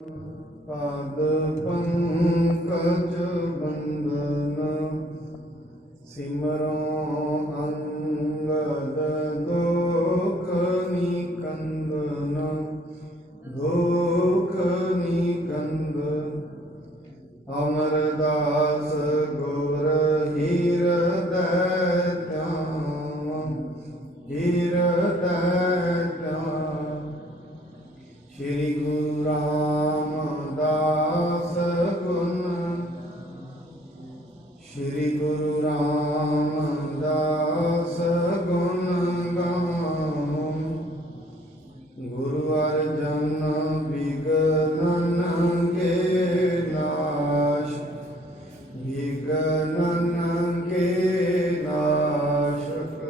पाद पंकज बंदन सिमरो अंगद दोख निकंदन दोख निकंद अमरदास गोर हृदय श्री गुरु रामदास गुण श्री गुरु रामदास गुण गाऊं गुरु अर्जन विघ्नन के नाश विघ्नन के नाशक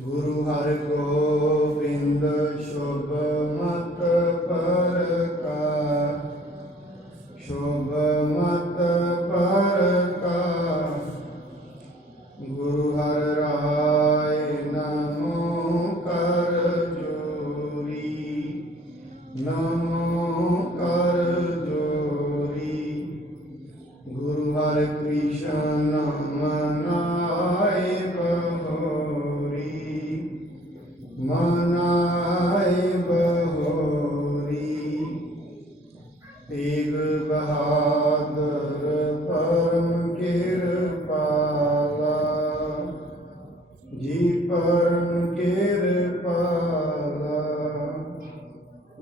गुरु हर गोविंद शुभ मत परकार शुभ मत परकार गुरु हर राय नमो कर जोरी नमो कर जोरी गुरु हर कृष्ण मनाए बहोरी मनाए बहोरी तेग बहादुर परम कृपाला जी परम कृपाला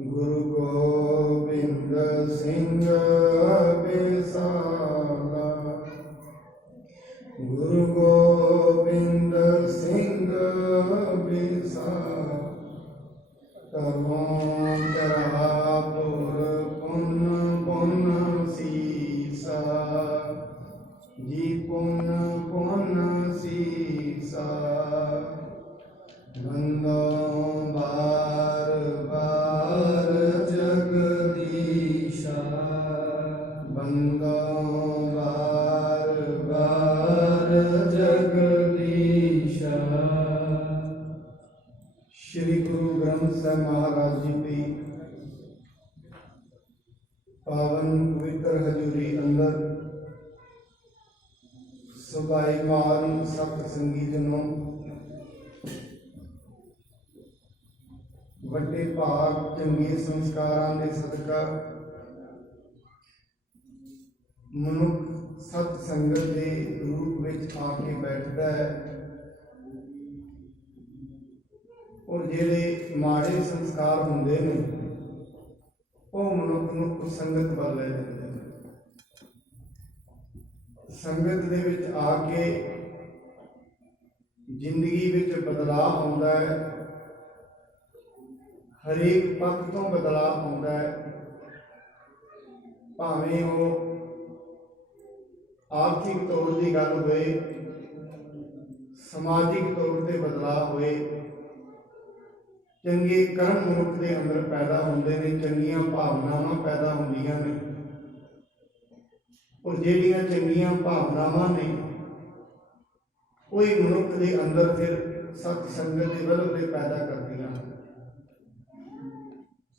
गुरु गोविंद सिंह विसाला गुरु गोविंद सिंह विसाला तमों तरहापुर पुन पुन सीसा जी पुन पुन सीसा बंदो बार बार जगदीशा बंदो बार बार जगदीशा श्री गुरु ग्रंथ साहिब महाराज जी की पावन पवित्र हजूरी अंदर सुभाईमान सत संगी जनों ਵੱਡੇ ਭਾਗ ਚੰਗੇ ਸੰਸਕਾਰਾਂ ਦੇ ਸਦਕਾ ਮਨੁੱਖ ਸਤ ਸੰਗਤ ਦੇ ਰੂਪ ਵਿੱਚ ਆ ਕੇ ਬੈਠਦਾ ਹੈ और ਜਿਹੜੇ ਮਾੜੇ ਸੰਸਕਾਰ ਹੁੰਦੇ ਨੇ ਉਹ ਮਨੁੱਖ ਨੂੰ ਕੁਸੰਗਤ ਵੱਲ ਲੈ ਜਾਂਦੇ ਨੇ ਸੰਗਤ ਦੇ ਵਿੱਚ ਆ ਕੇ ਜ਼ਿੰਦਗੀ ਵਿੱਚ ਬਦਲਾਅ ਆਉਂਦਾ ਹੈ ਹਰੇਕ ਪੱਖ ਤੋਂ ਬਦਲਾਅ ਆਉਂਦਾ ਹੈ ਭਾਵੇਂ ਉਹ ਆਰਥਿਕ ਤੌਰ ਦੀ ਗੱਲ ਹੋਏ ਸਮਾਜਿਕ ਤੌਰ ਤੇ ਬਦਲਾਅ ਹੋਏ ਚੰਗੇ ਕਰਮ ਮਨੁੱਖ ਦੇ ਅੰਦਰ ਪੈਦਾ ਹੁੰਦੇ ਨੇ ਚੰਗੀਆਂ ਭਾਵਨਾਵਾਂ ਪੈਦਾ ਹੁੰਦੀਆਂ ਨੇ ਔਰ ਜਿਹੜੀਆਂ ਚੰਗੀਆਂ ਭਾਵਨਾਵਾਂ ਨੇ ਉਹੀ ਮਨੁੱਖ ਦੇ ਅੰਦਰ ਫਿਰ ਸਤ ਸੰਗਤ ਦੇ ਵਲਵਲੇ ਪੈਦਾ ਕਰਦੀਆਂ ਹਨ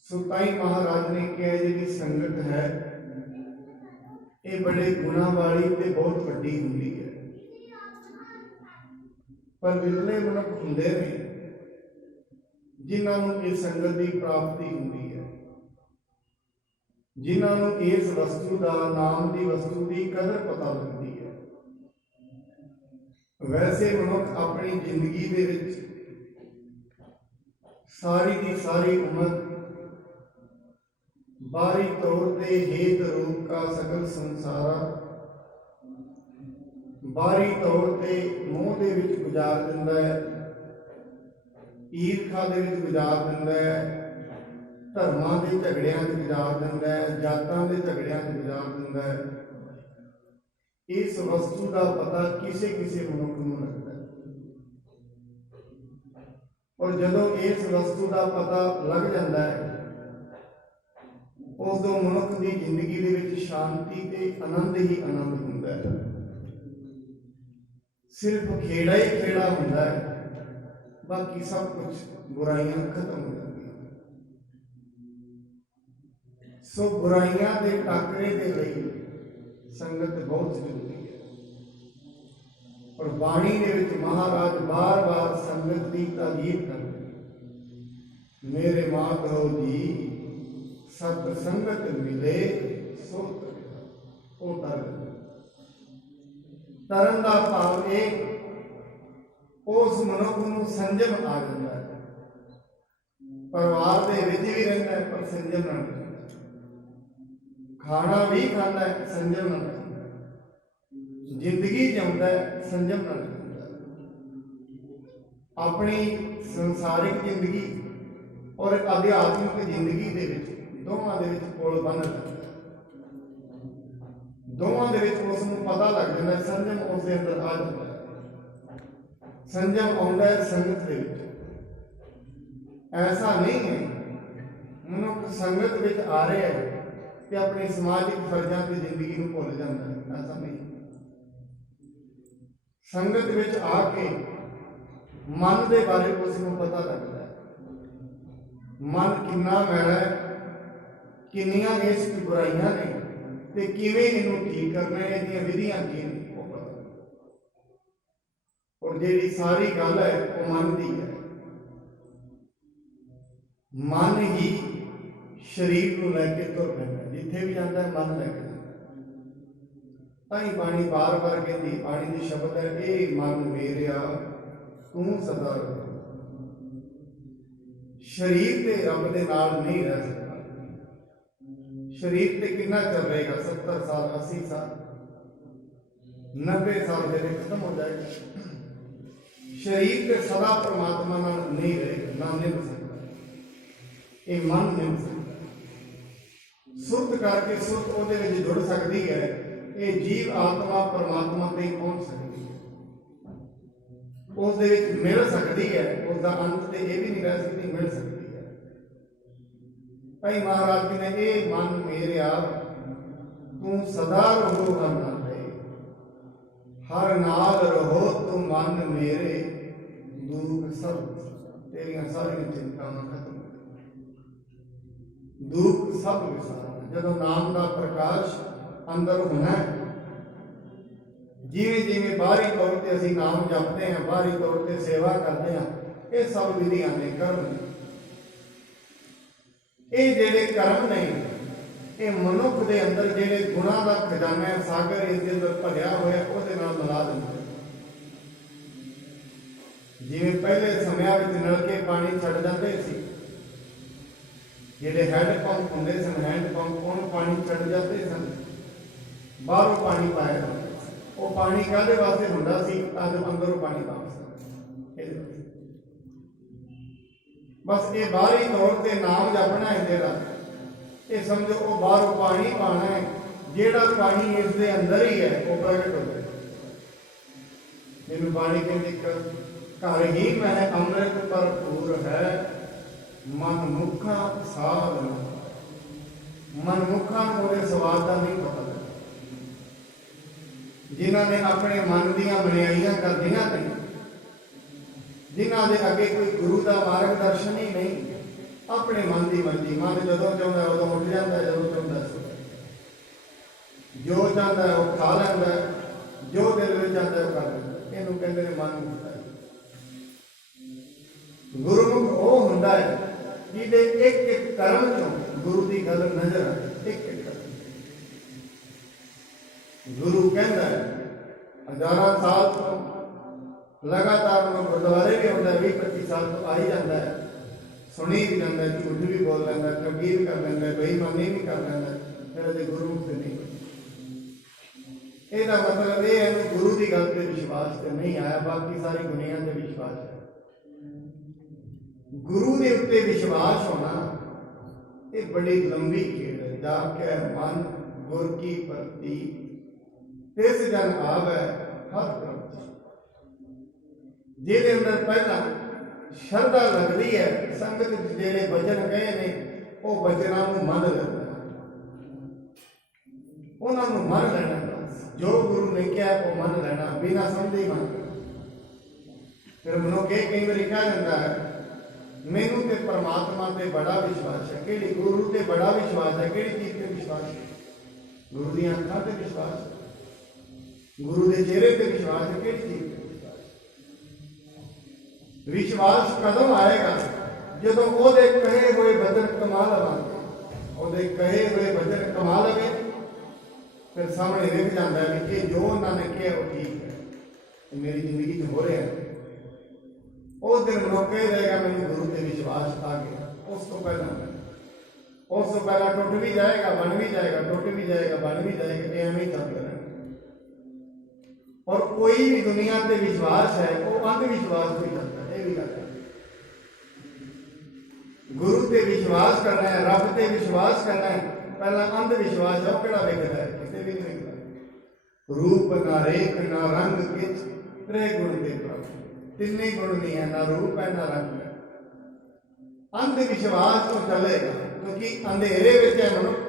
ਸੋ ਤਾਈ ਮਹਾਰਾਜ ਨੇ ਕਿਹਾ ਜਿਹੜੀ ਸੰਗਤ ਹੈ ਇਹ ਬੜੇ ਗੁਣਾਂ ਵਾਲੀ ਤੇ ਬਹੁਤ ਵੱਡੀ ਹੁੰਦੀ ਹੈ ਪਰ ਵਿਰਲੇ ਮਨੁੱਖ ਹੁੰਦੇ ਨੇ ਜਿਨ੍ਹਾਂ ਨੂੰ ਇਸ ਸੰਗਤ ਦੀ ਪ੍ਰਾਪਤੀ ਹੁੰਦੀ ਹੈ ਜਿਨ੍ਹਾਂ ਨੂੰ ਇਸ ਵਸਤੂ ਦਾ ਨਾਮ ਦੀ ਵਸਤੂ ਦੀ ਕਦਰ ਪਤਾ ਲੱਗਦੀ ਹੈ ਵੈਸੇ ਮਨੁੱਖ ਆਪਣੀ ਜ਼ਿੰਦਗੀ ਦੇ ਵਿੱਚ ਸਾਰੀ ਦੀ ਸਾਰੀ ਉਮਰ ਬਾਹਰੀ ਤੌਰ ਤੇ ਹੇਤ ਰੂਪ ਕਾ ਸਕਲ ਸੰਸਾਰਾ ਬਾਹਰੀ ਤੌਰ ਤੇ ਮੋਹ ਦੇ ਵਿੱਚ ਗੁਜ਼ਾਰ ਦਿੰਦਾ ਹੈ ਈਰਖਾ ਦੇ ਵਿੱਚ ਗੁਜ਼ਾਰ ਦਿੰਦਾ ਹੈ ਧਰਮਾਂ ਦੇ ਝਗੜਿਆਂ 'ਚ ਗੁਜ਼ਾਰ ਦਿੰਦਾ ਹੈ ਜਾਤਾਂ ਦੇ ਝਗੜਿਆਂ 'ਚ ਗੁਜ਼ਾਰ ਦਿੰਦਾ ਹੈ ਇਸ ਵਸਤੂ ਦਾ ਪਤਾ ਕਿਸੇ ਕਿਸੇ ਮਨੁੱਖ ਨੂੰ ਲੱਗਦਾ ਹੈ ਔਰ ਜਦੋਂ ਇਸ ਵਸਤੂ ਦਾ ਪਤਾ ਲੱਗ ਜਾਂਦਾ ਹੈ ਉਦੋਂ ਮਨੁੱਖ ਦੀ ਜ਼ਿੰਦਗੀ ਦੇ ਵਿੱਚ ਸ਼ਾਂਤੀ ਤੇ ਆਨੰਦ ਹੀ ਆਨੰਦ ਹੁੰਦਾ ਹੈ सिर्फ खेड़ा ही खेड़ा होता है, बाकी सब कुछ बुराइयां खत्म हो जाती हैं। सो बुराइयां के टाकरे के लिए संगत बहुत जरूरी है। और बाणी के विच महाराज बार बार संगत की तारीफ करते, मेरे माधव जी सत संगत मिले सो तरन का भाव एक उस मनुख नूं संजम आ जाता है, परिवार के विच भी रहता है पर संजम ना, खाना भी खाता है संजम ना, जिंदगी जिंदा है संजम ना, अपनी संसारिक जिंदगी और आध्यात्मिक जिंदगी के दोवां दे विच पुल बन जाता है, दोवां दे विच उसनूं पता लग जाता है, संजम उसके अंदर आ जाता है। संजम आउंदा है संगत दे विच, ऐसा नहीं है मनुख संगत विच आ रहा है कि अपने समाजिक फर्जां की जिंदगी को भुल जाता है, ऐसा नहीं। संगत विच आके मन के बारे उसनूं पता लगता है, मन कितना मैला है, किन्नियां इस बुराइयां ने ते किवें इहनूं ठीक करना है, इहदियां विधियां की ने वो पता। और जिहड़ी सारी गल है वो मन दी है, मन ही शरीर को लैके तुर पैंदा, जिथे भी जाता है मन लैके ताई बाणी बार बार कहती, बाणी की शब्द है, ए मन मेरिया तू सदा रह। शरीर ते रब दे नाल नहीं रह सकता, शरीर ते कितना चल रहेगा, 70 साल 80 साल 90 साल मेरे खत्म हो जाएगा। शरीर ते सदा परमात्मा नाल नहीं रहेगा, ना निभ सकता, ये मन निभ सकता। सुरत करके सुरत ਉਹਦੇ ਵਿੱਚ जुड़ सकती है, ये जीव आत्मा परमात्मा ते पहुंच सकती है, उसदे विच मिल सकती है, उसका अंत ते ये भी नहीं रह सकती, मिल सकती है। भाई महाराज जी ने ये मन मेरे आप तू सदा रहो हर ना रहे, हर नाल रहो तू मन मेरे, दुख सब तेरिया सारी चिंतावां खत्म, दुख सब विसार। जदों नाम का प्रकाश अंदर होना है, जिवें जिवें बाहरी तौर पर असीं नाम जपते हैं, बाहरी तौर पर सेवा करते हैं, ये सब विधियां ने कर्म ने, ये जिहड़े कर्म ने ये मनुख के अंदर जिहड़े गुणां दा खजाना है, सागर इसके अंदर भरिया होया, उहदे नाल मिला दिंदे। जिवें पहले समयां विच नलके पानी छड़ जाते सी, जिहड़े हैंड पंप होंदे सन, हैंड पंप उहनूं पानी छड़ जाते सन, बाहरों पानी पाया जाता, वो पानी काहदे वास्ते हुंदा सी, तां जो अंदरों पानी वापस। बस ये बाहरी तौर पर नाम जपना है जिहड़ा, ये समझो वो बाहरों पानी पाना है, जिहड़ा पानी इसके अंदर ही है वो प्रगट हो जाए। जिन्होंने पानी कहते घर ही में अमृत भरपूर है, मन मुखा साध, मन मुखा को स्वाद का नहीं पता, जिन्होंने अपने मन दियां मनियाइयां कर दियां ने, जिन्हों के अगे कोई गुरु का मार्गदर्शन ही नहीं, अपने मन की मर्जी, मन जदों चाहता है उदों उठ जाता है, जदों चाहता है जो चाहता है वह खा लैंदा है, जो दिल में चाहता है वह कर लेंदा, इहनूं कहंदे ने मन मुक्ता है। गुरुमुख वो हुंदा है जिहदे एक एक कर्म चों गुरु की गल नजर आए, एक एक कर्म। गुरु कहता है 1000 साल तो लगातार गुरुद्वारे भी आता है, 20-25 साल तो आ ही जाता है, सुनी भी जाता है, झूठ भी बोल लेंदा है, ठगी भी कर लेंदा है, बेईमानी भी कर लेंदा है, फिर गुरुमुख से नहीं। ਇਹਦਾ मतलब ये है गुरु की गल पर विश्वास तो नहीं आया, बाकी सारी दुनिया से विश्वास है। गुरु के उत्ते विश्वास होना ये बड़ी लंबी खेल है। जाके मन गुर की प्रति तिस जन आवे हर प्रति, जिहदे अंदर पहला श्रद्धा लगती है, संगत जिहड़े वचन कहे ने वो वचनों को मन लेना, उन्होंने मन लेना, जो गुरु ने कहा वो मन लेना, बिना समझे मन। फिर मनुख कई बार कह दिंदा है मैनू ते परमात्मा ते बड़ा विश्वास है। कि गुरु ते बड़ा विश्वास है। कि चीज ते विश्वास है? गुरु दी अखां ते विश्वास है, गुरु के चेहरे ते विश्वास है। कि चीज ते विश्वास है? विश्वास कदों आएगा? जो ओदे कहे हुए वचन कमा लवांगे, ओदे कहे हुए वचन कमा लवे, फिर सामने दिख जाता है कि जो उन्होंने कहा वो ठीक है, मेरी जिंदगी च हो रहा है। उस दिन मौका ही रहेगा मैंने गुरु से विश्वास आ गया। उस तो पहला टुट भी जाएगा, बन भी जाएगा, टुट भी जाएगा, बन भी जाएगा, एवं ही चलते रहेगा। और कोई भी दुनिया से विश्वास है वो अंधविश्वास भी चलता है। ये भी गल है। गुरु से विश्वास करना है, रब से विश्वास करना है, पहला अंधविश्वास है। वह वेखता है? किसी भी नहीं वेखता। रूप ना रेख ना रंग किच त्रे गुण के प्रभु, तीन ही गुण नहीं है, ना रूप है ना रंग है। अंधविश्वास तो चलेगा क्योंकि अंधेरे विच है मनुष्य,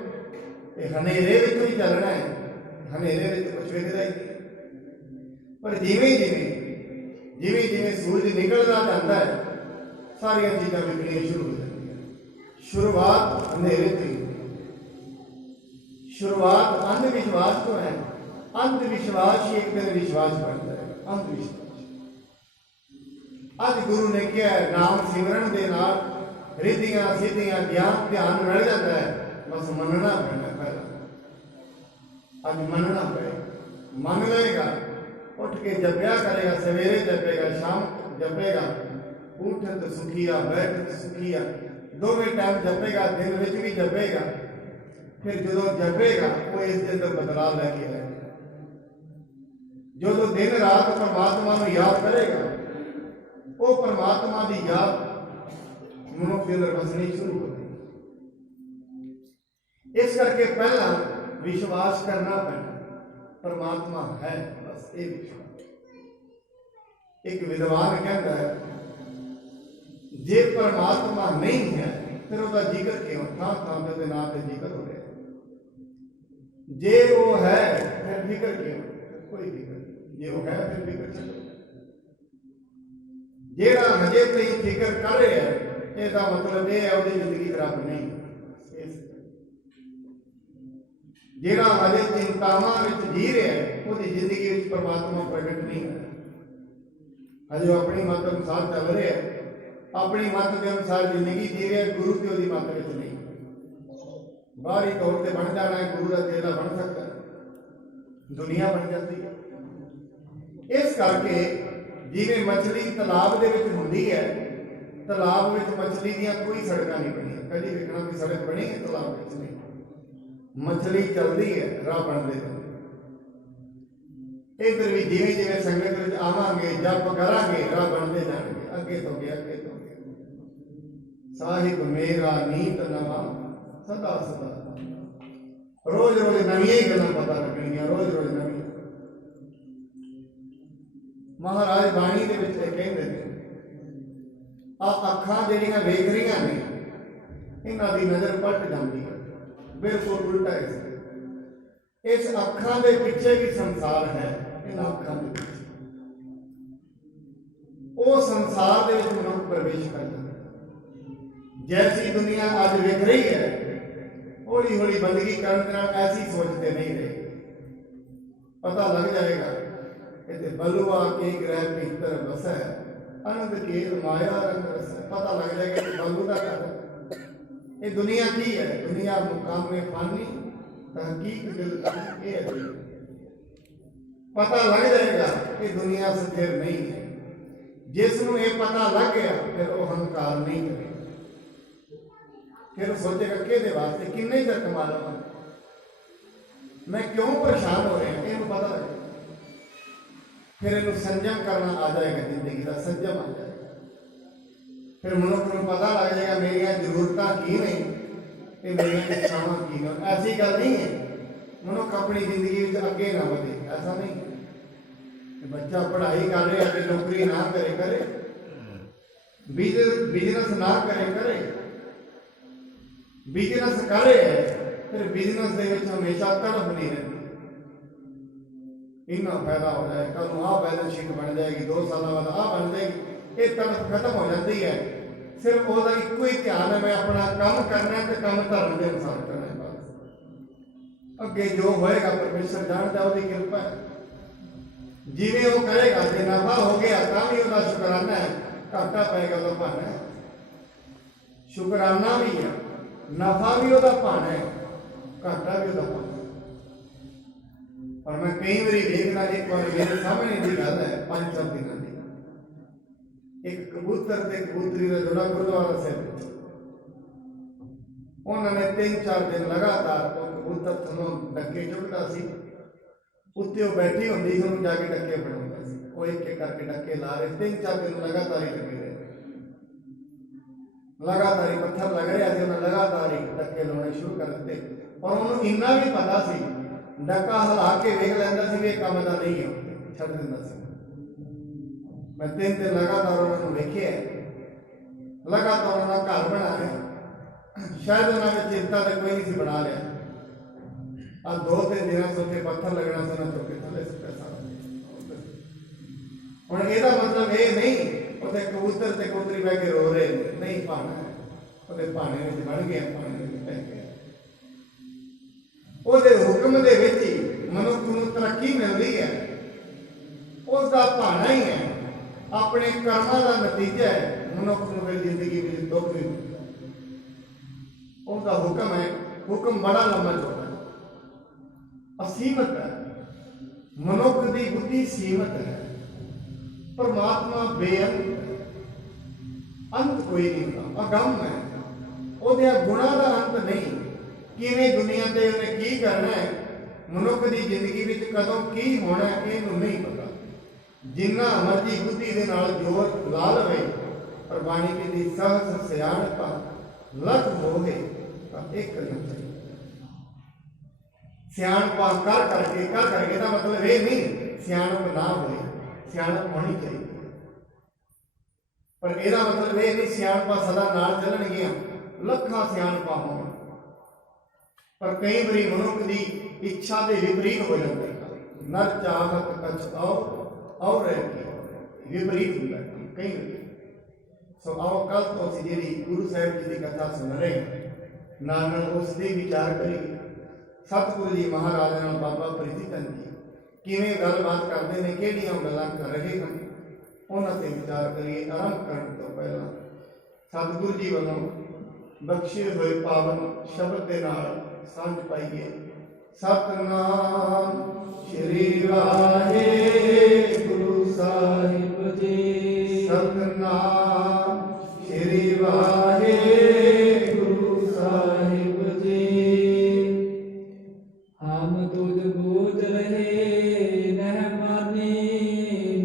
हनेरे विचों ही चलना है। हनेरे विच कुछ वेखदा ही नहीं। पर जिवें जिवें सूरज निकलना जाता है, सारिया चीज़ां विकणियां शुरू हो जाती। शुरुआत अंधेरे से, शुरुआत अंधविश्वास तो है। अंधविश्वास ही एक दिन विश्वास बनता है। अंधविश्वास अज गुरु ने क्या है, नाम सिमरन के नाल रिद्धियां सिद्धियां ज्ञान ध्यान मिल जाता है। बस मनना पैना पहला। अज मनना पड़ेगा। मन लेगा, उठ के जपया करेगा, सवेरे जपेगा, शाम जपेगा, उठत सुखिया बैठत सुखिया, दोवें टाइम जपेगा, दिन विच भी जपेगा। फिर जो जपेगा वो इस दिन तक बदलाव लैके आएगा। जो दिन रात परमात्मा को याद करेगा, वो परमात्मा की याद मनुष्य के अंदर बसनी शुरू हो गई। इस करके पहला विश्वास करना पैना, परमात्मा है, बस ये विश्वास। एक विद्वान कहता है, जे परमात्मा नहीं है फिर उसका जिक्र क्यों? थां थां पे नाम से जिक्र हो रहा है। जे वो है फिर फिक्र क्यों? कोई फिक्र नहीं। जे वो है फिर फिक्र चलो। जेड़ा हजे तुम फिक्र कर रहे हैं, इसका मतलब यह है उसकी जिंदगी खराब नहीं। जेड़ा हजे चिंतावां विच जी रहा है, उसकी जिंदगी विच परमात्मा प्रगट नहीं है। हजे अपनी मत अनुसार चल रहे हैं, अपनी मत के अनुसार जिंदगी जी रहे हैं, गुरु की उसकी मत विच नहीं। बाहरी तौर पर बन जाना है, गुरु का चेला बन सकता है, दुनिया बन जाती है। इस करके जिवें मछली तलाब दे विच हुंदी है, तलाब विच मछली दियां कोई सड़कां नहीं बनियां। कभी देखना कोई सड़क बनी है तलाब विच? नहीं। मछली चलती है, राह बनते हैं। इधर भी जिवें जिवें संगत विच आवांगे, जप करांगे, राह बनते जाएंगे, अगे तो गया, अगे तो गया। साहिब मेरा नीत नवा सदा सदा, रोज रोज नवीं ही गल्लां पता लगणियां, रोज रोज नवीं। महाराज बाणी दे विच कहंदे ने, आ अखां जिहड़ियां वेख रहियां ने, इन्हां दी नज़र पलट जांदी है। बिल्कुल उल्टा है। इस अखां दे पिछे भी संसार है। इन अखां दे पिछे वो संसार दे विच मनुष्य प्रवेश कर जाता है। जैसी दुनिया आज वेख रही है, हौली हौली बंदगी करने नाल ऐसी सोचते नहीं रहे। पता लग जाएगा कि बलुआ के ग्रह भीतर बसै, अनंद केल माया रंग रस। पता लग जाएगा कि बलू का क्या है, ये दुनिया की है। दुनिया मुकाम में फानी, तहकीक दिल ये है। पता लग जाएगा कि दुनिया स्थिर नहीं है। जिसनों ये पता लग गया फिर वो अहंकार नहीं करेगा। फिर सोचेगा कि वास्ते किन्ने चर कमा लवां, मैं क्यों परेशान हो रहा है, पता लगेगा। फिर इन्हें संयम करना आ जाएगा, जिंदगी का संयम आ जाएगा। फिर मनुष्य को पता लग जाएगा मेरिया जरूरत की नहीं, मेरिया इच्छावां की नहीं। ऐसी गल नहीं है मनुष्य अपनी जिंदगी में अगे ना बढ़े, ऐसा नहीं है। बच्चा पढ़ाई कर रहे अगर नौकरी ना करे करे, बिजनेस ना करे करे, बिजनेस करे फिर बिजनेस दे विच हमेशा तड़प नहीं रहती। इन्ना फायदा हो जाए, कल आ बैलेंस शीट बन जाएगी, 2 साल बाद आ बन जाएगी, ये तड़प खत्म हो जाती है। सिर्फ ਉਹਦਾ ਇੱਕੋ ਹੀ ਧਿਆਨ ਹੈ, मैं अपना काम करना है तो काम धर्म के अनुसार करना है। बस अगे जो होएगा परमेश्वर जानता, ਉਹਦੀ किरपा है। जिवें वो करेगा, जे नफा हो गया तो भी ਉਹਦਾ शुकराना है, घाटा पेगा तो भाना है। शुकराना भी है, नफा भी ਉਹਦਾ भाना है, घाटा भी ਉਹਦਾ भाना है। और मैं कई बार देखना, एक बार मेरे सामने की गल है 5-7 दिनों की, एक कबूतर ते कबूतरी का जोड़ा गुरुद्वारा साहब, उन्होंने 3-4 दिन लगातार कबूतर थलों डके चुकता सी, उत्ते वो बैठी होंगी सी, उन्होंने जाके डके बनाता सी, वो एक एक करके डके ला रहे, 3-4 दिन लगातार ही लगे रहे, लगातार ही पत्थर लग रहे थे, उन्हें लगातार ही डके लाने शुरू कर दिते। और उन्होंने इन्ना भी पता सी, डका हिला के वेख लैंदा सी भी काम का नहीं है, छड़ दिंदा सी। मैं 3 दिन लगातार उन्होंने वेखे, लगातार उन्होंने घर बनाया, शायद उन्होंने चिंता तो कोई नहीं सी बना लिया। अब 2-3 दिन से उत्थे पत्थर लगना से ना चुके थले सुट्टा सारा। हुण इहदा मतलब ये नहीं उत्थे कबूतर ते कबूतरी बह के रो रहे नहीं, भाना है उत्थे भाने विच बन गया, भाने विच पै गया। ਉਹਦੇ ਹੁਕਮ ਦੇ ਵਿੱਚ ਹੀ ਮਨੁੱਖ ਨੂੰ ਤਰੱਕੀ ਮਿਲਦੀ ਹੈ, उसका भाना ही है, अपने कर्मां का नतीजा है मनुख को फिर जिंदगी में दुख भी मिलता है। उसका हुक्म है, हुक्म बड़ा लंबा चौड़ा है, असीमत है। मनुख की बुद्धि सीमित है, परमात्मा बेअंत है, अंत कोई नहीं होता, अगम है। ਉਹਦੇ गुणों का अंत नहीं, किवें दुनिया से उन्हें की करना है, मनुख की जिंदगी में कदों की होना है इनू नहीं पता। जिन्ना मर्जी बुद्धि के नाल जोर ला लवे, पर बाणी कहती सहस सियाणप लख होवे तां एक करना चाहिए। सियाणपा कर करके का मतलब ये नहीं सियाणप ना होए, सियाणप होनी चाहिए, पर ਇਹਦਾ मतलब ये नहीं सियाणपा सदा नाल ਚੱਲਣਗੀਆਂ, ਲੱਖਾਂ सियाणपा होण, पर कई बारी मनुख की इच्छा के विपरीत हो जाता है। नर चाहत कछ और विपरीत होता है कई बार। सो आओ कल तो असीं जिहड़ी गुरु साहिब जी की कथा सुन रहे हैं, नाल उसके विचार करिए। सतगुरु जी महाराज नाल बाबा प्रीतिचंद जी किवें गलबात करते हैं, किहड़ियां गल्लां कर रहे हैं, उन्हां ते विचार करिए। आरंभ करने तो पहला सतगुरु जी वालों बख्शे हुए पावन शब्द के नाल सांझ पाइए। सतनाम श्री वाहेगुरु साहिब जी, सतनाम श्री वाहेगुरु साहिब जी। हम तुझ बूझ रहे नहमानी,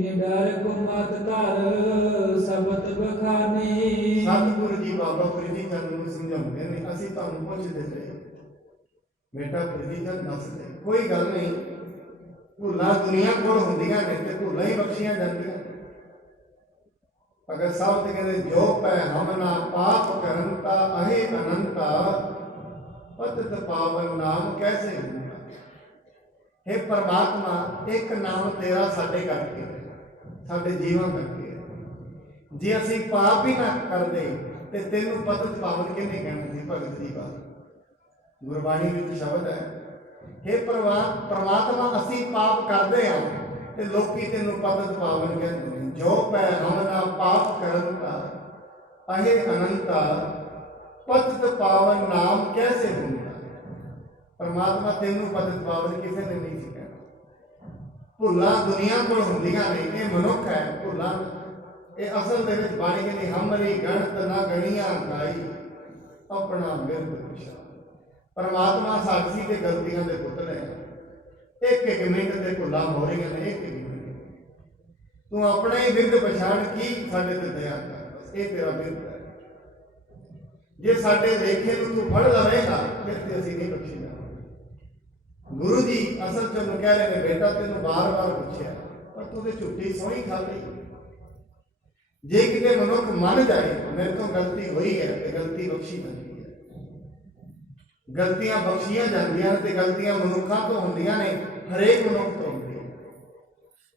निडर को मत धर सबत बखानी। सतगुरु जी बाबा प्रीतिचंद नूं समझाउंदे ने, असीं तुहानूं पुछदे रहे बेटा प्रीतिचंद दस दे, कोई गल नहीं, भुलां दुनिया कोल हुंदियां ने ते भुलां ही बख्शियां जांदियां। अगर साहब ते कहंदे जो पै हम ना पाप करंता अहे अनंता, पतित पावन नाम कैसे होगा। हे परमात्मा, एक नाम तेरा साडे करके, साडे जीवन करके, जे असीं पाप ही ना करदे ते तैनूं पतित पावन किहने कहना सी। भगत जी बात गुरबाणी में शब्द है, हे परमात्मा असीं पाप करते हैं ते लोकी तैनूं पतित पावन कहते हैं। जो पै हम ना पाप करंता अहे अनंता, पतित पावन नाम कैसे होगा। परमात्मा तैनूं पतित पावन किसी ने नहीं कहना। भुलां दुनिया कोल हुंदियां ने, ये मनुख है भुलां, ये असल दे विच बाणी कहंदी हमरी गणत ना गणियां गाई, अपना बिरद विशाल। परमात्मा साक्षी के गलतियों के पुतले हैं, एक एक मिनट से भुलां हो रही हैं, एक एक मिनट तू अपना ही बिरद पछाण की साडे ते दया कर, बस ये तेरा बिरद है। जे साडे लेखे नूं तू फड़ लवेगा फिर ते असीं नहीं बख्शे जावांगे। गुरु जी असल च उन्होंने कह रहे हैं बेटा तेनों बार बार पूछा पर तू तो झूठी सोही खा ली। जे किते मनुख मन जाए मेरे तो गलती हुई है तो गलती बख्शी जाती है। गलतियां बख्शियां जांदियां ते गलतियां मनुखों तो होंदियां ने, हरेक मनुख तो होंदी है।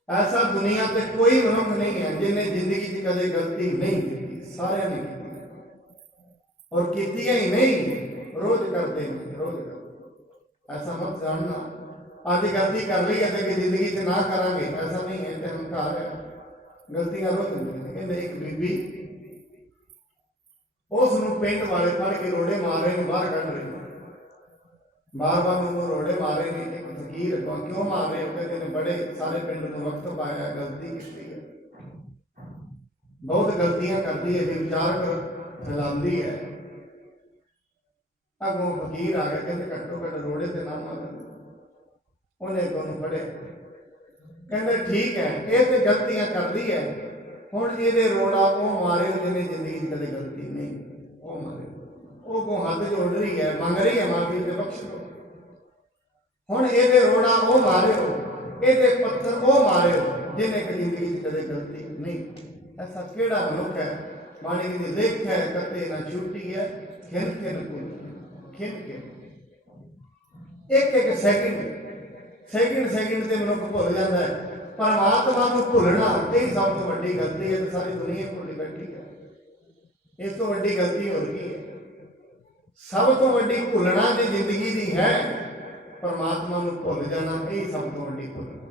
ऐसा दुनिया ते कोई मनुख नहीं है जिन्हें जिंदगी च कदे गलती नहीं की, सारे ने की। और कीतियां ही नहीं, रोज करते हैं, रोज करते। ऐसा मत जानना आज गलती कर ली है कि जिंदगी च ना करांगे, ऐसा नहीं है। तो हंकार है, गलतियां रोज होंदियां। कहते एक बीबी उसनूं पिंड वाले फड़ के रोड़े मार रहे हैं, बाहर कढ़ रहे हैं, बार बार उन्होंने रोड़े मारे ने। एक फकीर क्यों मार रहे हो? कहते हैं बड़े सारे पिंड को वक्त पाया, गलती की है, बहुत गलतियां करती है, विचार कर फैलाती है। अगों फकीर आ गया, कहते घट्टो घट रोड़े से ना मार। उन्हें अगों फड़े, कहते ठीक है, ये तो गलतियां करती है, हुण ये रोड़ा वो मारे जिन्हें जिंदगी कदे गलती नहीं, वो मारे। वो को हाथ जोड़ रही है, मंग रही है माफी से, बख्श दो। हुण ये रोड़ा वो मारे हो, ये पत्थर वो मारे हो जिन्हें जिंदगी कदे गलती नहीं। ऐसा केड़ा मनुख है? बाणी की लेख है, कते ना छुट्टी है, खिन खिन खिन खिन एक एक सैकंड से मनुख भुल जाता है। परमात्मा को भुलना यही सब तो वड्डी गलती है। तो सारी दुनिया भुल बैठी है, इस तो वड्डी गलती हो रही है। सब तो वड्डी भुलना जो जिंदगी की है, परमात्मा को भुल जाना यही सब तो वड्डी भुलना।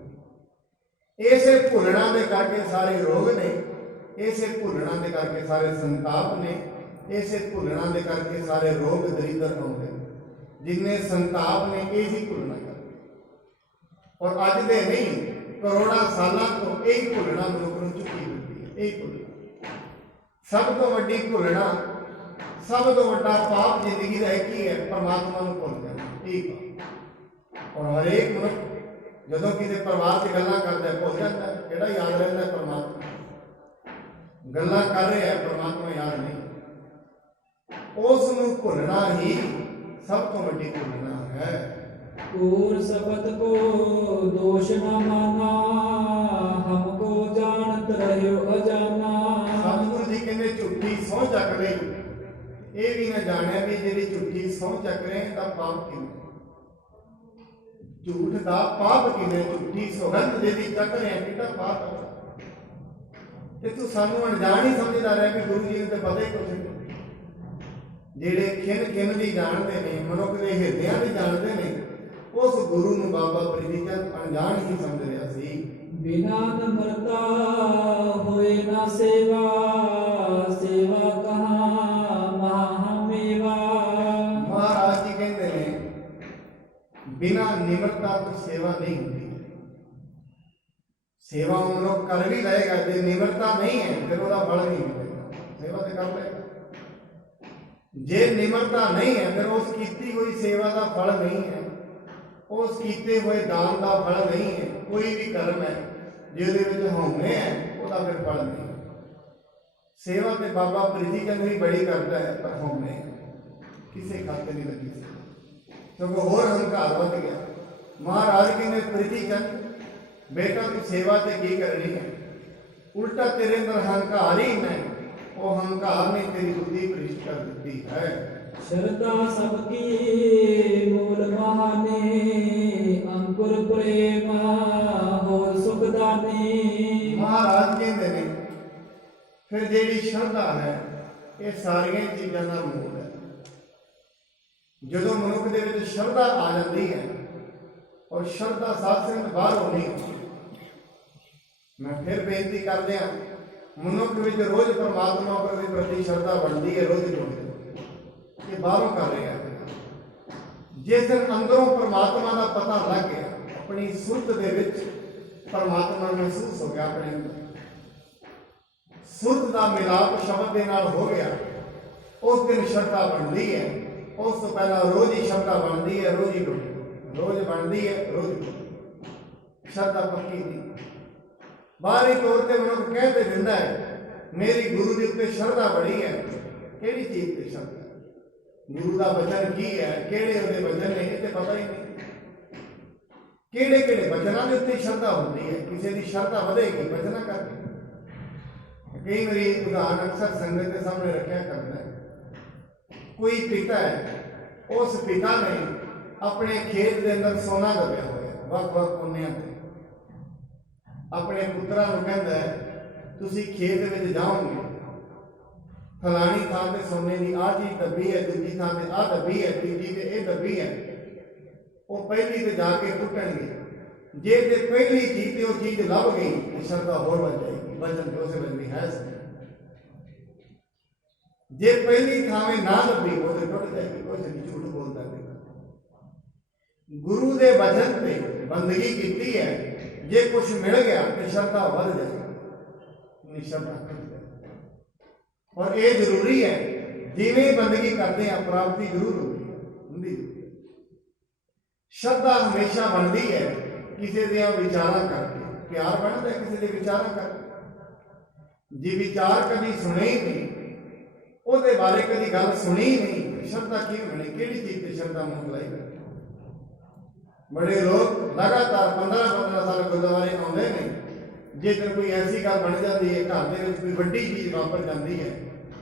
इसे भुलना के करके सारे रोग ने, इसे भुलना के करके सारे संताप ने, इसे भुलना के करके सारे रोग दरिद्र आते। जिन्हें संताप ने यही भुलना कर, और अज दे नहीं करोड़ों साल तो यही भुलना मनुख को चुकी होती है। यही भुलना सब तो वड्डी भुलना, सब तो वड्डा पाप जिंदगी का एक ही है, परमात्मा को भुल जाना। ठीक और हरेक मनुख जो किसी परिवार से गल्लां करता है भुल जाता है, केड़ा याद रहता है? परमात्मा। गल्लां कर रहे हैं, परमात्मा याद नहीं। उसनूं भुलना ही सब तो वड्डी भुलना है। कूर शपथ को दोष न माना, हमको जानत रहो अजाना। सतगुरु जी कहते झूठी सौं चक रही, ये भी ना जाने भी जी झूठी सौं चक रहे तो पाप कि झूठ का पाप कि झूठी सौगंध जी चक रहे हैं कि पाप है। तू सानू अनजान ही समझदा रहा कि गुरु जी ने तो पता ही कुछ नहीं। जेड़े खिन खिन दी जानते ने, मनुख के हिरदियां दी जानते ने, उस गुरु नूं बाबा प्रीति चंद अनजान ही समझ रहा सी। बिना नम्रता होए ना सेवा, सेवा कहाँ महामेवा। महाराज जी कहते हैं बिना निम्रता तो सेवा नहीं होती। सेवा मनुख कर भी लेगा, जो निम्रता नहीं है फिर उसका फल नहीं मिलेगा। सेवा तो कर लेगा, जे निम्रता नहीं है फिर उस कीती हुई सेवा का फल नहीं है, उस कीते हुए दान का फल नहीं है। कोई भी कर्म है जिहदे होने है उसका फिर फल नहीं। सेवा तो बाबा प्रीति चंद भी बड़ी करता है, पर होने किसी खाते नहीं लगी क्योंकि होर हंकार बढ़ गया। महाराज जी ने प्रीति चंद बेटा तू सेवा ते की करनी है, उल्टा तेरे अंदर हंकार ही नहीं, वो हंकार ने तेरी बुद्धि भ्रष्ट कर दी है। श्रद्धा सबकी मूल महाने, अंकुर प्रेम हो सुखदाने। महाराज कहते ने फिर जेड़ी श्रद्धा है ये सारिया चीज़ों का मूल है। जो मनुख के विच श्रद्धा आ जाती है और श्रद्धा सत्संग बाहर होनी, मैं फिर बेनती कर दिया मनुख विच रोज परमात्मा प्रति श्रद्धा बनती है, रोज रोज ये बाहरों कर रहे हैं। जिस दिन अंदरों परमात्मा का पता लग गया, अपनी सुरत दे विच परमात्मा महसूस हो गया, अपने अंदर सुरत का मिलाप शब्द के नाल हो गया, उस दिन श्रद्धा बनती है। उस तो पहला रोज ही श्रद्धा बनती है, रोज ही रोज बनती है, रोज श्रद्धा पक्की थी। बाहरी तौर पर मनुख कहते दिंदा है मेरी गुरु के उत्ते श्रद्धा बड़ी है। केड़ी चीज ते श्रद्धा? गुरु का वचन की है, केड़े उहदे वचन ने ये पता ही नहीं। केड़े केड़े वचनों के उत्ते श्रद्धा होती है? किसी की श्रद्धा बढ़ेगी वचन करके। कई बारी उदाहरण अक्सर संगत के सामने रखा करता है। कोई पिता है, उस पिता ने अपने खेत के अंदर सोना दबिया हुआ वख-वख कोनियां ते, अपने पुत्रा नूं कहंदा है तुसीं खेत विच जाओगे फलानी थां ते सोने की आ चीज दबी है, दूजी थां ते आ दबी है, तीजी ते ये दबी है, वो पहली ते जाके टुटणगे। जे ते पहली चीज ते वो चीज लभ गई तो श्रद्धा होर बढ़ जाएगी, वजन तो उसे वजन है सही। जे पहली थावे ना लभी वो तो टुट जाएगी, कुछ नहीं झूठ बोलता नहीं। गुरु दे वचन पे बंदगी की है, जे कुछ मिल गया तो श्रद्धा बढ़ जाएगी, श्रद्धा टुट जाएगी। और ये जरूरी है, जिवें बंदगी करते हैं प्राप्ति जरूर होती है। श्रद्धा हमेशा बनती है किसी दियां विचारां करके, प्यार बनता है किसी दे विचारां करके। जे विचार कभी सुने ही नहीं, ਉਹਦੇ बारे कभी गल सुनी ही नहीं, श्रद्धा की बनी, किहड़ी चीज ते श्रद्धा मुंह लाई बैठे। बड़े लोग लगातार 15-15 साल गुरुद्वारे आउंदे ने, जे कोई ऐसी गल बन जाती है, घर दे विच कोई वड्डी चीज वापर जाती है,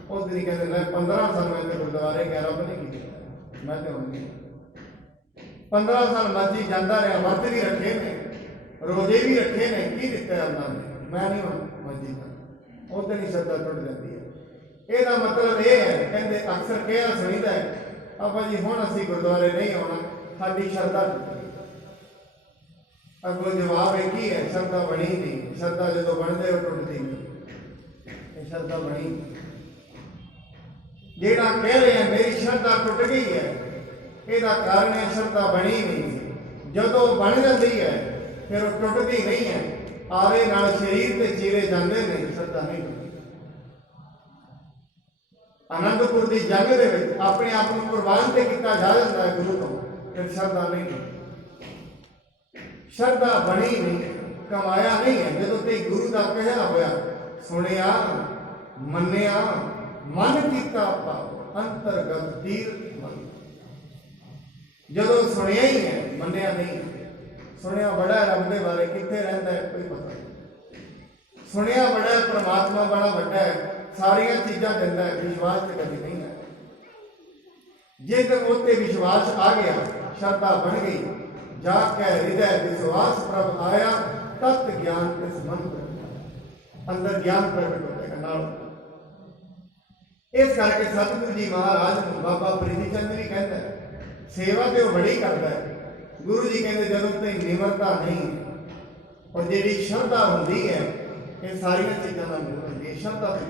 उस दिन कहते मैं 15 साल मैं गुरुद्वारे गया, रब ने की किया, मैं तो आउंदी 15 साल मस्जिद जाता रहा, व्रत भी रखे ने, रोजे भी रखे ने, की दिता अल्लाह ने, मैं नहीं मस्जिद जाता, उस दिन ही श्रद्धा टुट जाती है। ਇਹਦਾ मतलब ये है, कहते अक्सर कहा सुनीदा है, आपा जी हुण असीं गुरुद्वारे नहीं आउणा, साडी श्रद्धा टुट गई। अगो जवाब एक ही है, श्रद्धा बनी नहीं। श्रद्धा जो बन जाए वो टुटती नहीं, श्रद्धा बनी जेड़ा कह रहे हैं मेरी श्रद्धा टुट गई है, ਇਹਦਾ कारण है श्रद्धा बनी नहीं। जदों बन जाती है फिर वो टुटती नहीं है, आरे नाल शरीर ते चीरे जाते हैं, श्रद्धा नहीं टुटती। आनंदपुर की जंग दे विच अपने आप को कुर्बान ते किया जा जाता है गुरु को, फिर श्रद्धा नहीं टुटती। श्रद्धा बनी नहीं, कमाया नहीं है। जदों ते गुरु का कहना होया, सुनिया मन्निया मन कीता पाओ, अंतरगत तीर मन। जदों सुनिया ही है, मन्निया नहीं। सुनिया बड़ा रब दे बारे, कित्थे रहिंदा है कोई पता नहीं। सुनिया बड़ा परमात्मा बड़ा वड्डा है, सारिया चीज़ां दिंदा है, विश्वास तो कभी नहीं है। जेकर उत्ते विश्वास आ गया, श्रद्धा बन गई, जाके हृदय विश्वास प्रभ आया, तत्व ज्ञान किस मन अंदर ज्ञान प्रकट हो जाएगा नाल। इस करके सतगुरु जी महाराज को बाबा प्रीति चंद भी कहता है, सेवा तो बड़ी करता है। गुरु जी कहते जब तक निमरता नहीं और जी श्रद्धा होती है, ये सारिया चीज़ों का मूल होती है, श्रद्धा से।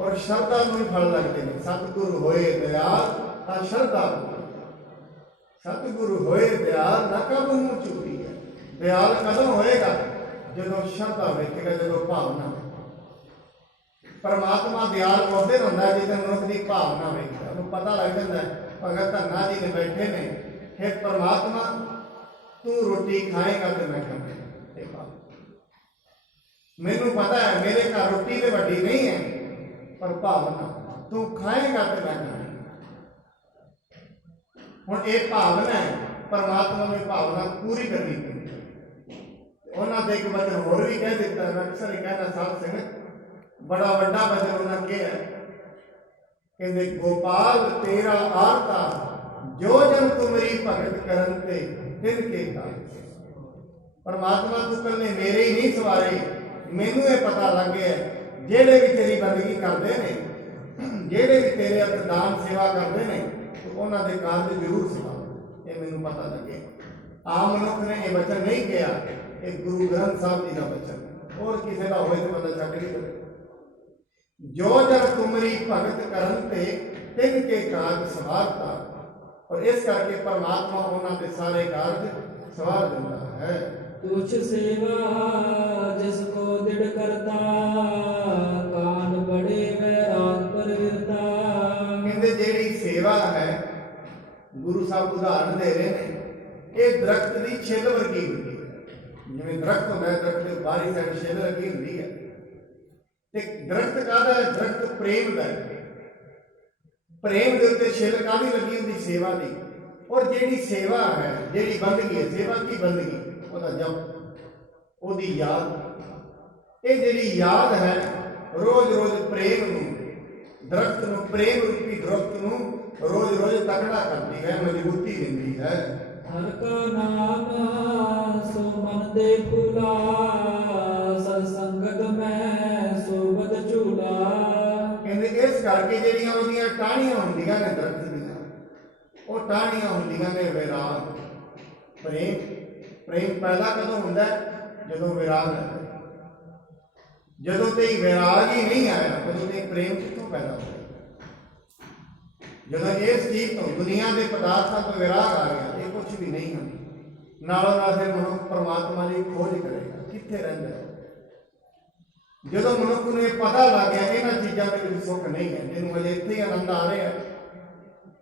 और श्रद्धा को ही फल लगते हैं। सतगुरु होए दयाल ता श्रद्धा, सतगुरु होए दयाल ना कब मुँह चुकी है। दयाल कदों होएगा जो श्रद्धा वेखेगा, जो भावना। परमात्मा दयाल उस दिन होंदा है जिस मनुख की भावना वेखदा, उन्हें पता लग जाता है भगत धन्ना जी ने बैठे ने, हे परमात्मा तू रोटी खाएगा तो मैं खाऊंगा। मैनू पता है मेरे घर रोटी तो वड्डी नहीं है, पर भावना तू खाएगा तो मैं खाऊंगा। हुण एक भावना है, परमात्मा ने भावना पूरी करनी पड़ी। उन्होंने एक वचन होर भी कह दिता है, मैं अक्सर ही कहना साध संगत, बड़ा वड्डा वचन उन्होंने कहा है, कहते गोपाल तेरा आरता जो जन तुमरी भगत करन ते तिनके काज। परमात्मा तू कल ने मेरे ही नहीं सवारे, मैनू ये पता लग गया जेड़े भी तेरी बंदगी करते हैं, जेड़े भी तेरे अंदर दान सेवा करते हैं, तो उन्होंने कार्य जरूर सवा, ये मैनू पता लगे। आम मनुख ने यह वचन नहीं किया, एक गुरु ग्रंथ साहब जी का वचन, और किसी का होए तो बंदा छड्ड नहीं करे। जो जन तुमरी भगत करन ते तिनके काज सवारता, और इस करके परमात्मा उन्होंने सारे कार्य सवार देता है। तुझ सेवा जिसको दृढ़ करता, कान बड़े वैराग परविरता। कहते जेड़ी सेवा है, गुरु साहब उदाहरण दे रहे हैं, ये दरख्त की छिल वर्गी होती है। जिवें दरख्त होंदा है, दरख्त के बाहरी साइड छिल लगी होती है, ते दरख्त काहदा है? दरख्त प्रेम का है। प्रेम के उत्ते छिल काहदी लगी होंदी? सेवा की। और जेड़ी सेवा है, जेड़ी बंदगी है, सेवा की बंदगी, ਉਹਦਾ ਜਪ, ਉਹਦੀ याद, ਇਹ ਜਿਹੜੀ याद है रोज रोज प्रेम ਨੂੰ, दरख्त ਨੂੰ, प्रेम रूपी दरख्त ਨੂੰ रोज रोज तगड़ा करती है, मजबूती देती है। हर का नाम सो मन दे फूला, सत्संगत में सोबत झूला। कहते ਜਿਹੜੀਆਂ ਉਹਦੀਆਂ ਟਾਹਣੀਆਂ ਹੁੰਦੀਆਂ ਨੇ ਦਰਖਤ ਦੀਆਂ, ਉਹ ਟਾਹਣੀਆਂ ਹੁੰਦੀਆਂ ਨੇ ਵਿਰਾਗ। ਪ੍ਰੇਮ ਪੈਦਾ ਕਦੋਂ ਹੁੰਦਾ ਹੈ? ਜਦੋਂ ਵਿਰਾਗ ਆਇਆ। ਜਦੋਂ ਤੇ ਵਿਰਾਗ ਹੀ ਨਹੀਂ ਆਇਆ, ਉਦੋਂ ਤੇ ਪ੍ਰੇਮ ਕਿੱਥੋਂ ਪੈਦਾ ਹੋਇਆ? ਜਦੋਂ ਇਸ ਚੀਜ਼ ਤੋਂ, ਦੁਨੀਆ ਦੇ ਪਦਾਰਥਾਂ ਤੋਂ ਵਿਰਾਗ ਆ ਗਿਆ, ਇਹ ਕੁਝ ਵੀ ਨਹੀਂ ਹਨ, ਨਾਲੋਂ ਨਾਲ ਫਿਰ ਮਨੁੱਖ ਪਰਮਾਤਮਾ ਦੀ ਖੋਜ ਕਰੇਗਾ, ਕਿੱਥੇ ਰਹਿੰਦਾ ਹੈ। ਜਦੋਂ ਮਨੁੱਖ ਨੂੰ ਇਹ ਪਤਾ ਲੱਗ ਗਿਆ ਇਹਨਾਂ ਚੀਜ਼ਾਂ ਦੇ ਵਿੱਚ ਸੁੱਖ ਨਹੀਂ ਹੈ, ਜਿਹਨੂੰ ਹਜੇ ਇੱਥੇ ਹੀ ਆਨੰਦ ਆ ਰਿਹਾ,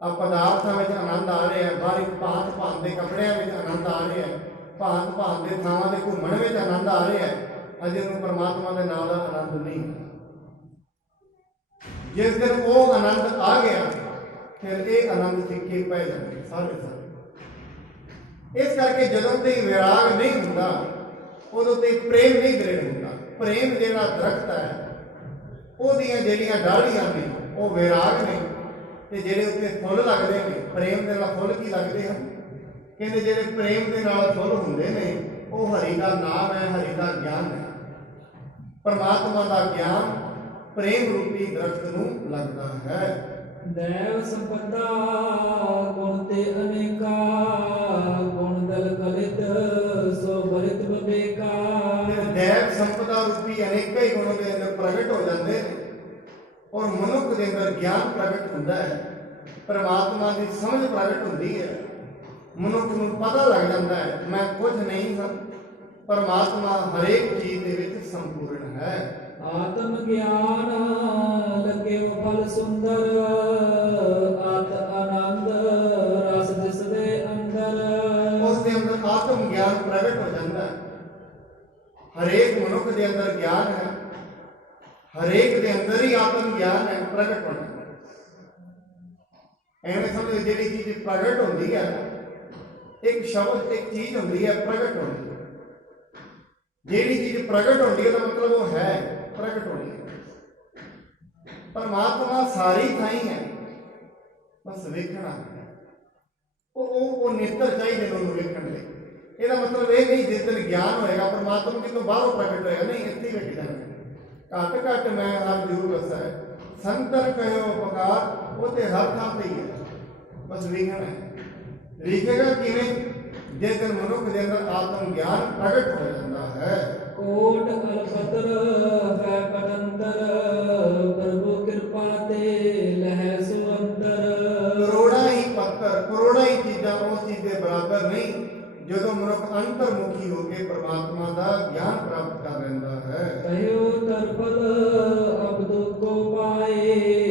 ਆ ਪਦਾਰਥਾਂ ਵਿੱਚ ਆਨੰਦ ਆ ਰਿਹਾ, ਬਾਹਰ ਭਾਂਤ ਭਾਂਤ ਦੇ ਕੱਪੜਿਆਂ ਵਿੱਚ ਆਨੰਦ ਆ ਰਿਹਾ, ਭਾਂਤ ਭਾਂਤ ਦੇ ਥਾਵਾਂ ਦੇ ਘੁੰਮਣ ਵਿੱਚ ਆਨੰਦ ਆ ਰਿਹਾ, ਅਜੇ ਨੂੰ ਪਰਮਾਤਮਾ ਦੇ ਨਾਮ ਦਾ ਆਨੰਦ ਨਹੀਂ ਹੈ। ਜਿਸ ਦਿਨ ਉਹ ਆਨੰਦ ਆ ਗਿਆ, ਫਿਰ ਇਹ ਆਨੰਦ ਫਿੱਕੇ ਪੈ ਜਾਂਦੇ ਸਾਰੇ ਸਾਰੇ। ਇਸ ਕਰਕੇ ਜਦੋਂ ਤੇ ਵਿਰਾਗ ਨਹੀਂ ਹੁੰਦਾ, ਉਦੋਂ ਤੇ ਪ੍ਰੇਮ ਨਹੀਂ ਦ੍ਰਿੜ ਹੁੰਦਾ। ਪ੍ਰੇਮ ਜਿਹੜਾ ਦਰਖਤ ਹੈ, ਉਹਦੀਆਂ ਜਿਹੜੀਆਂ ਡਾਲੀਆਂ ਨੇ ਉਹ ਵਿਰਾਗ ਨੇ, ਤੇ ਜਿਹੜੇ ਉੱਤੇ ਫੁੱਲ ਲੱਗਦੇ ਨੇ, ਪ੍ਰੇਮ ਦੇ ਨਾਲ ਫੁੱਲ ਕੀ ਲੱਗਦੇ ਹਨ? ਕਹਿੰਦੇ ਜਿਹੜੇ ਪ੍ਰੇਮ ਦੇ ਨਾਲ ਫੁੱਲ ਹੁੰਦੇ ਨੇ, ਉਹ ਹਰੀ ਦਾ ਨਾਮ ਹੈ, ਹਰੀ ਦਾ ਗਿਆਨ ਹੈ। ਪਰਮਾਤਮਾ ਦਾ ਗਿਆਨ ਪ੍ਰੇਮ ਰੂਪੀ ਦਰਖਤ ਨੂੰ ਲੱਗਦਾ ਹੈ। ਦੇਵ ਸੰਪਦਾ ਗੁਣ ਤੇ ਅਨੇਕਾ, ਗੁਣ ਦਲ ਕਲਿਤ ਸੋ ਬਰਿਤ ਬਵੇਕਾ। ਦੇਵ ਸੰਪਦਾ ਰੂਪੀ ਅਨੇਕਾਂ ਹੀ ਗੁਣ ਦੇ ਅੰਦਰ ਪ੍ਰਗਟ ਹੋ ਜਾਂਦੇ ਨੇ, ਔਰ ਮਨੁੱਖ ਦੇ ਅੰਦਰ ਗਿਆਨ ਪ੍ਰਗਟ ਹੁੰਦਾ ਹੈ, ਪਰਮਾਤਮਾ ਦੀ ਸਮਝ ਪ੍ਰਗਟ ਹੁੰਦੀ ਹੈ। ਮਨੁੱਖ ਨੂੰ ਪਤਾ ਲੱਗ ਜਾਂਦਾ ਹੈ ਮੈਂ ਕੁਝ ਨਹੀਂ ਹਾਂ, ਪਰਮਾਤਮਾ ਹਰੇਕ ਚੀਜ਼ ਦੇ ਵਿੱਚ ਸੰਪੂਰਨ ਹੈ। ਆਤਮ ਗਿਆਨ ਲੱਗੇ ਫਲ ਸੁੰਦਰ, ਆਤ ਆਨੰਦ ਰਸ ਜਿਸ ਦੇ ਅੰਦਰ। ਉਸ ਦੇ ਅੰਦਰ ਆਤਮ ਗਿਆਨ ਪ੍ਰਗਟ ਹੋ ਜਾਂਦਾ ਹੈ। ਹਰੇਕ ਮਨੁੱਖ ਦੇ ਅੰਦਰ ਗਿਆਨ ਹੈ, ਹਰੇਕ ਦੇ ਅੰਦਰ ਹੀ ਆਤਮ ਗਿਆਨ ਹੈ, ਪ੍ਰਗਟ ਹੋ ਜਾਂਦਾ। ਐਵੇਂ ਸਮਝੋ ਜਿਹੜੀ ਚੀਜ਼ ਪ੍ਰਗਟ ਹੁੰਦੀ ਹੈ, ਇੱਕ ਸ਼ਬਦ ਇੱਕ ਚੀਜ਼ ਹੁੰਦੀ ਹੈ, ਪ੍ਰਗਟ ਹੁੰਦੀ ਹੈ। ਜਿਹੜੀ ਚੀਜ਼ ਪ੍ਰਗਟ ਹੁੰਦੀ ਹੈ, ਤਾਂ ਮਤਲਬ ਉਹ ਹੈ, ਪ੍ਰਗਟ ਹੋਣੀ ਹੈ। ਪਰਮਾਤਮਾ ਸਾਰੀ ਥਾਈ ਹੈ, ਬਸ ਵੇਖਣਾ ਹੈ। ਉਹ ਨੇਤਰ ਚਾਹੀਦੇ ਨੇ ਉਹਨੂੰ ਵੇਖਣ ਦੇ। ਇਹਦਾ ਮਤਲਬ ਇਹ ਨਹੀਂ ਜਿਸ ਦਿਨ ਗਿਆਨ ਹੋਏਗਾ ਪਰਮਾਤਮਾ ਕਿਤੋਂ ਬਾਹਰੋਂ ਪ੍ਰਗਟ ਹੋਏਗਾ, ਨਹੀਂ, ਇੱਥੇ ਹੀ ਵੇਖ ਜਾਣਾ। ਘੱਟ ਘੱਟ ਮੈਂ ਹਰ ਜੂਰ ਵਸਾ ਹੈ, ਸੰਤਨ ਕਹਿਓ ਉਪਕਾਰ, ਉਹ ਤੇ ਹਰ ਥਾਂ ਤੇ ਹੀ ਹੈ, ਬਸ ਵੇਖਣਾ ਹੈ। ਵੇਖੇਗਾ ਕਿਵੇਂ? ਜਿਸ ਦਿਨ ਮਨੁੱਖ ਦੇ ਅੰਦਰ ਆਤਮ ਗਿਆਨ ਪ੍ਰਗਟ ਹੋ ਜਾਂਦਾ ਹੈ। ਕੋਟ ਅਲਪਤਰ ਹੈ ਪਰੰਤਰ, ਪ੍ਰਭੂ ਕਿਰਪਾ ਤੇ ਲਹਿ ਸੁਅੰਤਰ। ਕਰੋੜਾਂ ਹੀ ਪੱਤਰ, ਕਰੋੜਾਂ ਹੀ ਚੀਜ਼ਾਂ ਉਸ ਚੀਜ਼ ਦੇ ਬਰਾਬਰ ਨਹੀਂ, ਜਦੋਂ ਮਨੁੱਖ ਅੰਤਰਮੁਖੀ ਹੋ ਕੇ ਪਰਮਾਤਮਾ ਦਾ ਗਿਆਨ ਪ੍ਰਾਪਤ ਕਰ ਲੈਂਦਾ ਹੈ। ਕਹਿਓ ਤਰਫਲ ਅਬਦੁ ਕੋ ਪਾਏ,